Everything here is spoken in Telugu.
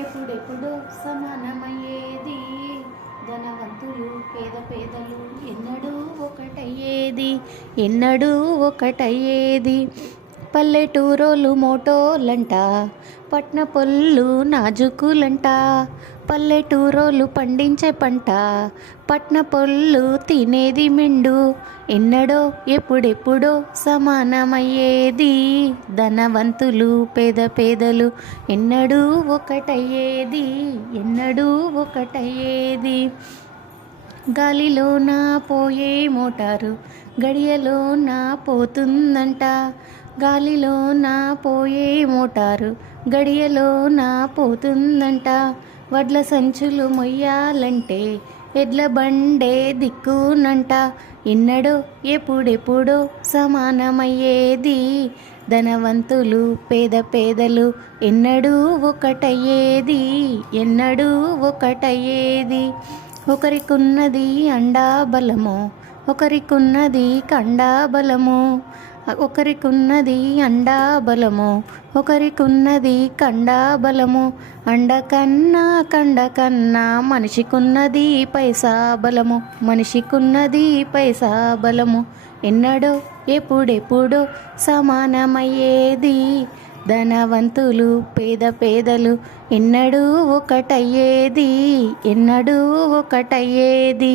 ఎప్పుడెప్పుడు సమానమయ్యేది? ధనవంతులు పేదలు ఎన్నడూ ఒకటయ్యేది, ఎన్నడూ ఒకటయ్యేది. పల్లెటూరోళ్ళు మోటోలంట, పట్న పొల్లు నాజుకులంట. పల్లెటూరోళ్ళు పండించే పంట, పట్న పొల్లు తినేది మెండు. ఎన్నడో ఎప్పుడెప్పుడో సమానమయ్యేది. ధనవంతులు పేదలు ఎన్నడూ ఒకటయ్యేది, ఎన్నడూ ఒకటయ్యేది. గాలిలోన పోయే మోటారు గడియలోన పోతుందంట. గాలిలోన పోయే మోటారు గడియలోన పోతుందంట. వడ్ల సంచులు మొయ్యాలంటే ఎడ్ల బండే దిక్కునంట. ఎన్నడో ఎప్పుడెప్పుడో సమానమయ్యేది. ధనవంతులు పేదలు ఎన్నడూ ఒకటయ్యేది, ఎన్నడూ ఒకటయ్యేది. ఒకరికున్నది అండా బలము, ఒకరికున్నది కండా బలము. ఒకరికున్నది అండా బలము, ఒకరికున్నది కండా బలము. అండ కన్నా కండ కన్నా మనిషికున్నది పైసా బలము, మనిషికున్నది పైసా బలము. ఎన్నడో ఎప్పుడెప్పుడో సమానమయ్యేది. ధనవంతులు పేదలు ఎన్నడూ ఒకటయ్యేది, ఎన్నడూ ఒకటయ్యేది.